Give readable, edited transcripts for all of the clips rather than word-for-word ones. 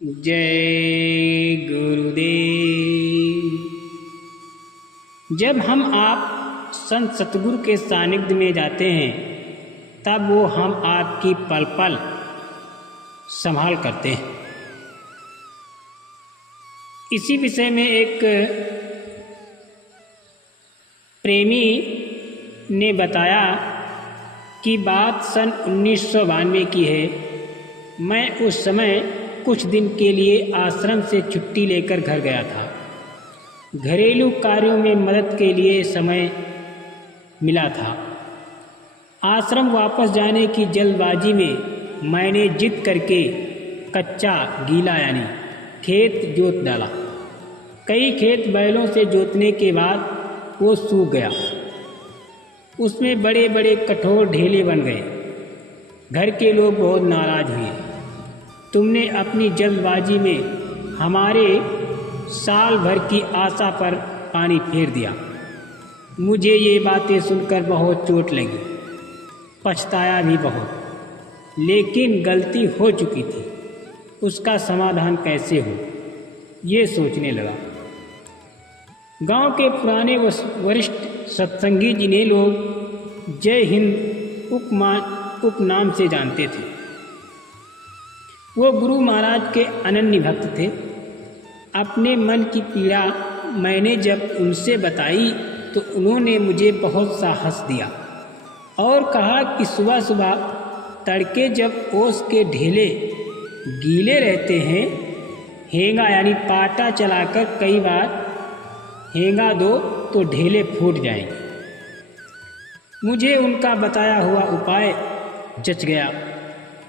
जय गुरुदेव। जब हम आप संत सतगुरु के सानिध्य में जाते हैं तब वो हम आपकी पल पल संभाल करते हैं। इसी विषय में एक प्रेमी ने बताया कि बात सन 1992 की है। मैं उस समय कुछ दिन के लिए आश्रम से छुट्टी लेकर घर गया था। घरेलू कार्यों में मदद के लिए समय मिला था। आश्रम वापस जाने की जल्दबाजी में मैंने जिद करके कच्चा गीला यानी खेत जोत डाला। कई खेत बैलों से जोतने के बाद वो सूख गया। उसमें बड़े बड़े कठोर ढेले बन गए। घर के लोग बहुत नाराज हुए। तुमने अपनी जल्दबाजी में हमारे साल भर की आशा पर पानी फेर दिया। मुझे ये बातें सुनकर बहुत चोट लगी, पछताया भी बहुत। लेकिन गलती हो चुकी थी, उसका समाधान कैसे हो ये सोचने लगा। गांव के पुराने वरिष्ठ सत्संगी जिन्हें लोग जय हिंद उपनाम से जानते थे, वो गुरु महाराज के अनन्य भक्त थे। अपने मन की पीड़ा मैंने जब उनसे बताई तो उन्होंने मुझे बहुत सा हंस दिया और कहा कि सुबह सुबह तड़के जब ओस के ढेले गीले रहते हैं, हेंगा यानी पाटा चलाकर कई बार हेंगा दो तो ढेले फूट जाएंगे। मुझे उनका बताया हुआ उपाय जच गया।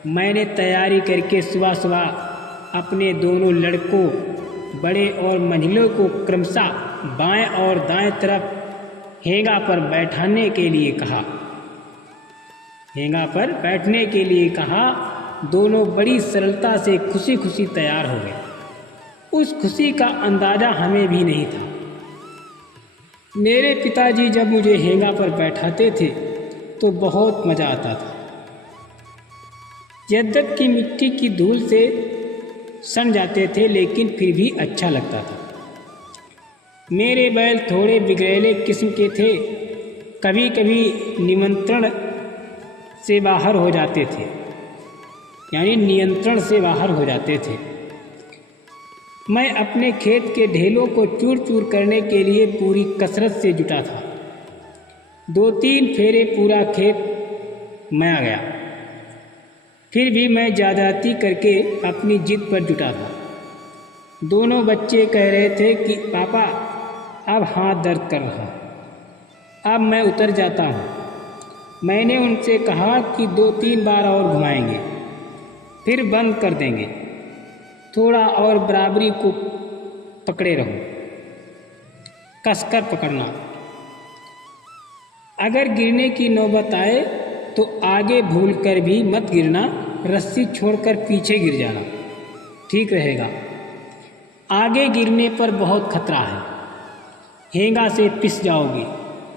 मैंने तैयारी करके सुबह सुबह अपने दोनों लड़कों बड़े और मंझलों को क्रमशः बाएं और दाएं तरफ हेंगा पर बैठने के लिए कहा। दोनों बड़ी सरलता से खुशी खुशी तैयार हो गए। उस खुशी का अंदाज़ा हमें भी नहीं था। मेरे पिताजी जब मुझे हेंगा पर बैठाते थे तो बहुत मज़ा आता था। यद्यपि मिट्टी की धूल से सड़ जाते थे लेकिन फिर भी अच्छा लगता था। मेरे बैल थोड़े बिगड़ैले किस्म के थे। कभी कभी नियंत्रण से बाहर हो जाते थे। मैं अपने खेत के ढेलों को चूर चूर करने के लिए पूरी कसरत से जुटा था। 2-3 फेरे पूरा खेत मया गया। फिर भी मैं ज्यादती करके अपनी जिद पर जुटा था। दोनों बच्चे कह रहे थे कि पापा अब हाथ दर्द कर रहा, अब मैं उतर जाता हूँ। मैंने उनसे कहा कि 2-3 बार और घुमाएंगे, फिर बंद कर देंगे। थोड़ा और बराबरी को पकड़े रहो, कसकर पकड़ना। अगर गिरने की नौबत आए तो आगे भूलकर भी मत गिरना, रस्सी छोड़कर पीछे गिर जाना, ठीक रहेगा। आगे गिरने पर बहुत खतरा है, हेंगा से पिस जाओगे,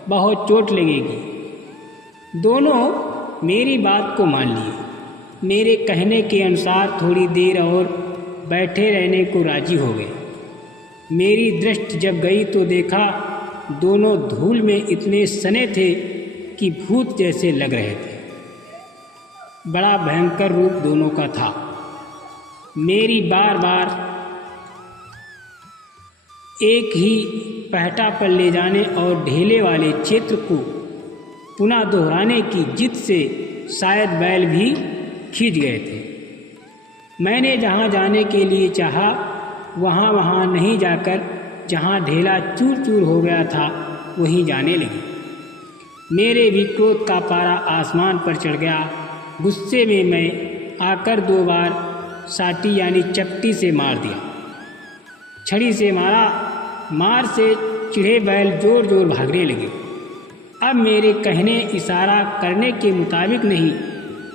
बहुत चोट लगेगी। दोनों मेरी बात को मान लिए। मेरे कहने के अनुसार थोड़ी देर और बैठे रहने को राजी हो गए। मेरी दृष्टि जब गई तो देखा दोनों धूल में इतने सने थे कि भूत जैसे लग रहे थे। बड़ा भयंकर रूप दोनों का था। मेरी बार बार एक ही पहटा पर ले जाने और ढेले वाले क्षेत्र को पुनः दोहराने की जिद से शायद बैल भी खींच गए थे। मैंने जहाँ जाने के लिए चाहा वहाँ नहीं जाकर जहाँ ढेला चूर चूर हो गया था वहीं जाने लगी। मेरे भी क्रोध का पारा आसमान पर चढ़ गया। गुस्से में मैं आकर 2 बार साटी यानी चपटी से मार दिया। छड़ी से मारा। मार से चिढ़े बैल जोर जोर भागने लगे। अब मेरे कहने इशारा करने के मुताबिक नहीं,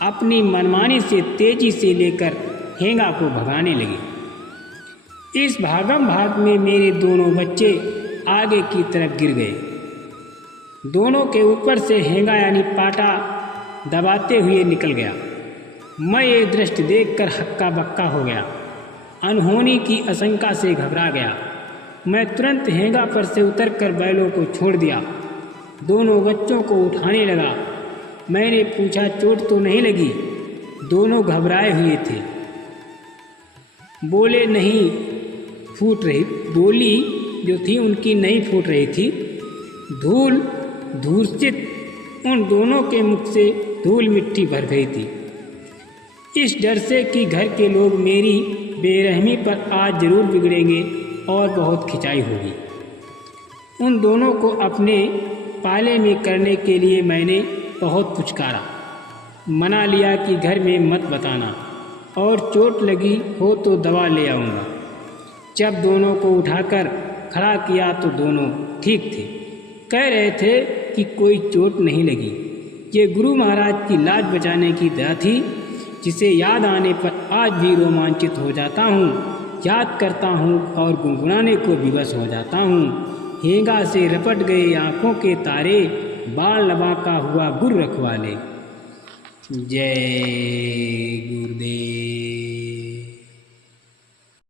अपनी मनमानी से तेजी से लेकर हेंगा को भगाने लगे। इस भागम भाग में मेरे दोनों बच्चे आगे की तरफ गिर गए। दोनों के ऊपर से हेंगा यानी पाटा दबाते हुए निकल गया। मैं ये दृश्य देखकर हक्का बक्का हो गया। अनहोनी की आशंका से घबरा गया। मैं तुरंत हेंगा पर से उतरकर बैलों को छोड़ दिया, दोनों बच्चों को उठाने लगा। मैंने पूछा, चोट तो नहीं लगी? दोनों घबराए हुए थे। बोले नहीं फूट रही, बोली जो थी उनकी नहीं फूट रही थी। धूर्षित उन दोनों के मुख से धूल मिट्टी भर गई थी। इस डर से कि घर के लोग मेरी बेरहमी पर आज जरूर बिगड़ेंगे और बहुत खिंचाई होगी। उन दोनों को अपने पाले में करने के लिए मैंने बहुत पुचकारा, मना लिया कि घर में मत बताना और चोट लगी हो तो दवा ले आऊँगा। जब दोनों को उठाकर खड़ा किया तो दोनों ठीक थे, कह रहे थे कि कोई चोट नहीं लगी। ये गुरु महाराज की लाज बचाने की दया थी, जिसे याद आने पर आज भी रोमांचित हो जाता हूँ, याद करता हूँ और गुनगुनाने को विवश हो जाता हूँ। हेंगा से रपट गए आँखों के तारे, बाल लबा का हुआ गुर रखवाले। जय